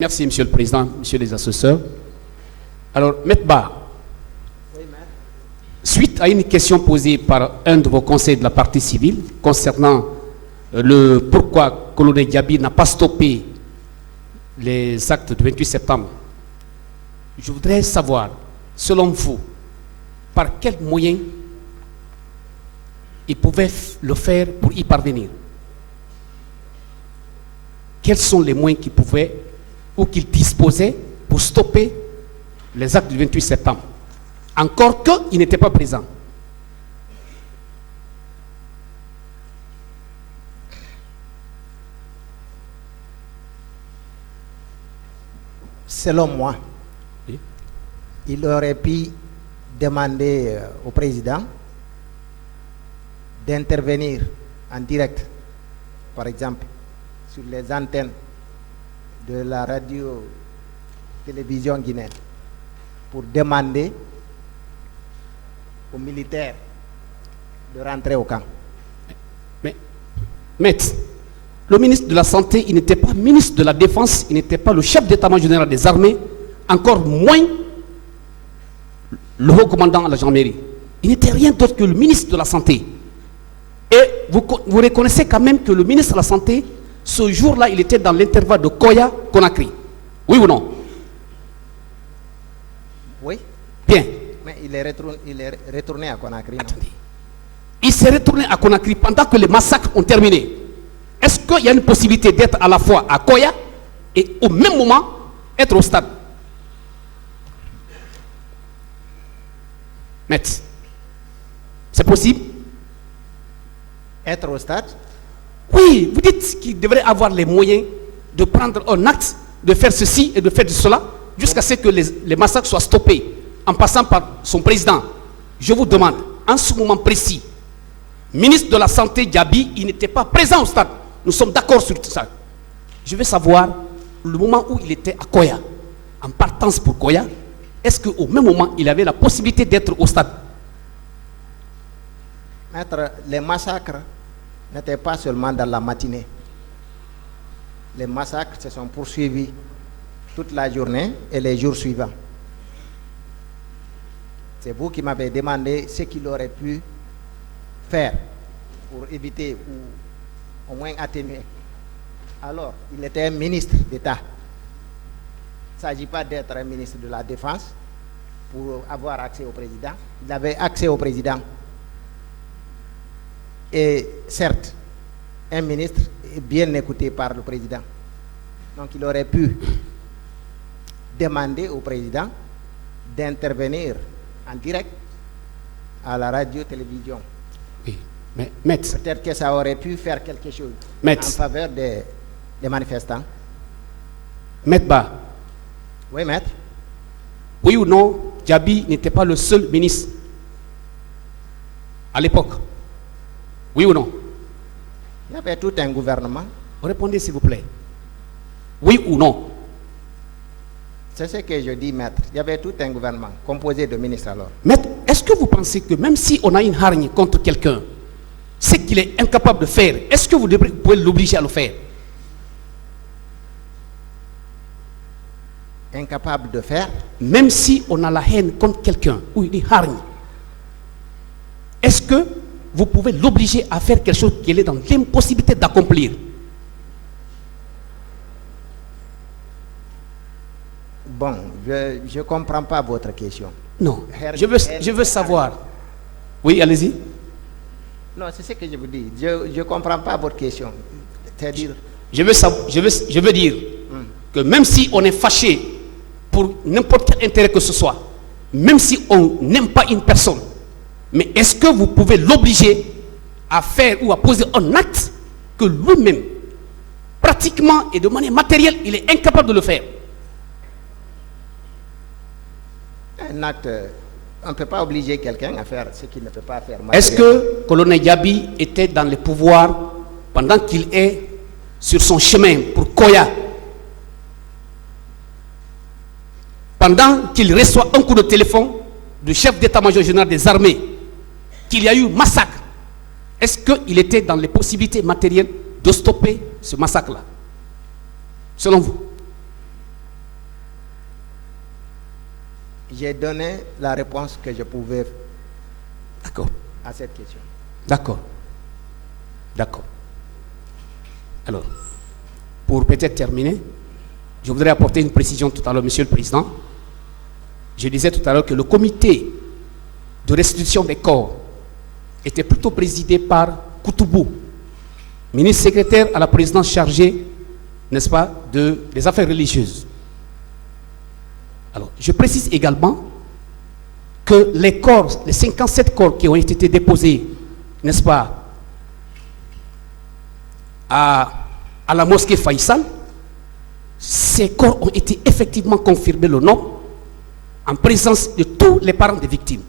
Merci, Monsieur le Président, Monsieur les assesseurs. Alors, Maître Ba, suite à une question posée par un de vos conseillers de la partie civile concernant le pourquoi colonel Diaby n'a pas stoppé les actes du 28 septembre, je voudrais savoir, selon vous, par quels moyens il pouvait le faire pour y parvenir. Quels sont les moyens qu'il pouvait ou qu'il disposait pour stopper les actes du 28 septembre, encore qu'il n'était pas présent. Selon moi, Oui. il aurait pu demander au président d'intervenir en direct, par exemple, sur les antennes de la radio-télévision guinéenne pour demander aux militaires de rentrer au camp. Mais, Maître, le ministre de la Santé, il n'était pas ministre de la Défense, il n'était pas le chef d'état-major général des armées, encore moins le haut commandant à la gendarmerie. Il n'était rien d'autre que le ministre de la Santé. Et vous reconnaissez quand même que le ministre de la Santé, ce jour-là, il était dans l'intervalle de Koya-Conakry. Oui ou non? Oui. Bien. Mais il est retourné à Conakry. Non? Attendez. Il s'est retourné à Conakry pendant que les massacres ont terminé. Est-ce qu'il y a une possibilité d'être à la fois à Koya et au même moment être au stade? Maître, c'est possible? Être au stade? Oui, vous dites qu'il devrait avoir les moyens de prendre un acte, de faire ceci et de faire cela, jusqu'à ce que les massacres soient stoppés, en passant par son président. Je vous demande, en ce moment précis, ministre de la Santé Diaby, il n'était pas présent au stade. Nous sommes d'accord sur tout ça. Je veux savoir, le moment où il était à Koya, en partance pour Koya, est-ce qu'au même moment, il avait la possibilité d'être au stade? Maître, les massacres n'étaient pas seulement dans la matinée. Les massacres se sont poursuivis toute la journée et les jours suivants. C'est vous qui m'avez demandé ce qu'il aurait pu faire pour éviter ou au moins atténuer. Alors, il était un ministre d'État. Il ne s'agit pas d'être un ministre de la Défense pour avoir accès au président. Il avait accès au président. Et certes, un ministre est bien écouté par le président. Donc il aurait pu demander au président d'intervenir en direct à la radio-télévision. Oui, mais maître. Peut-être que ça aurait pu faire quelque chose Maître. en faveur des manifestants. Maître Ba, Oui, maître. oui ou non, Diaby n'était pas le seul ministre à l'époque? Oui ou non? Il y avait tout un gouvernement. Répondez s'il vous plaît. Oui ou non? C'est ce que je dis, maître. Il y avait tout un gouvernement composé de ministres alors. Maître, est-ce que vous pensez que même si on a une hargne contre quelqu'un, ce qu'il est incapable de faire, est-ce que vous pouvez l'obliger à le faire? Incapable de faire. Même si on a la haine contre quelqu'un ou une hargne, est-ce que vous pouvez l'obliger à faire quelque chose qu'il est dans l'impossibilité d'accomplir? Bon, je ne comprends pas votre question. Non, je veux savoir. Oui, allez-y. Non, c'est ce que je vous dis. Je ne comprends pas votre question. C'est-à-dire, Je veux dire que même si on est fâché pour n'importe quel intérêt que ce soit, même si on n'aime pas une personne, mais est-ce que vous pouvez l'obliger à faire ou à poser un acte que lui-même, pratiquement et de manière matérielle, il est incapable de le faire? un acte, on ne peut pas obliger quelqu'un à faire ce qu'il ne peut pas faire. Est-ce que colonel Diaby était dans les pouvoirs pendant qu'il est sur son chemin pour Koya? Pendant qu'il reçoit un coup de téléphone du chef d'état-major général des armées, qu'il y a eu massacre, est-ce qu'il était dans les possibilités matérielles de stopper ce massacre-là, selon vous? j'ai donné la réponse que je pouvais D'accord. à cette question. D'accord. D'accord. Alors, pour peut-être terminer, je voudrais apporter une précision tout à l'heure, Monsieur le Président. Je disais tout à l'heure que le comité de restitution des corps était plutôt présidé par Koutoubou, ministre secrétaire à la présidence chargée, n'est-ce pas, des affaires religieuses. Alors, je précise également que les corps, les 57 corps qui ont été déposés, n'est-ce pas, à la mosquée Faïsal, ces corps ont été effectivement confirmés le nom en présence de tous les parents des victimes.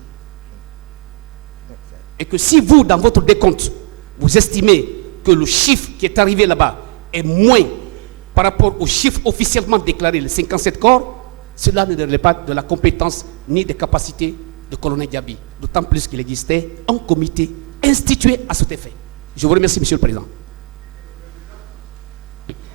Et que si vous, dans votre décompte, vous estimez que le chiffre qui est arrivé là-bas est moins par rapport au chiffre officiellement déclaré, les 57 corps, cela ne relève pas de la compétence ni des capacités de colonel Diaby. D'autant plus qu'il existait un comité institué à cet effet. Je vous remercie, Monsieur le Président.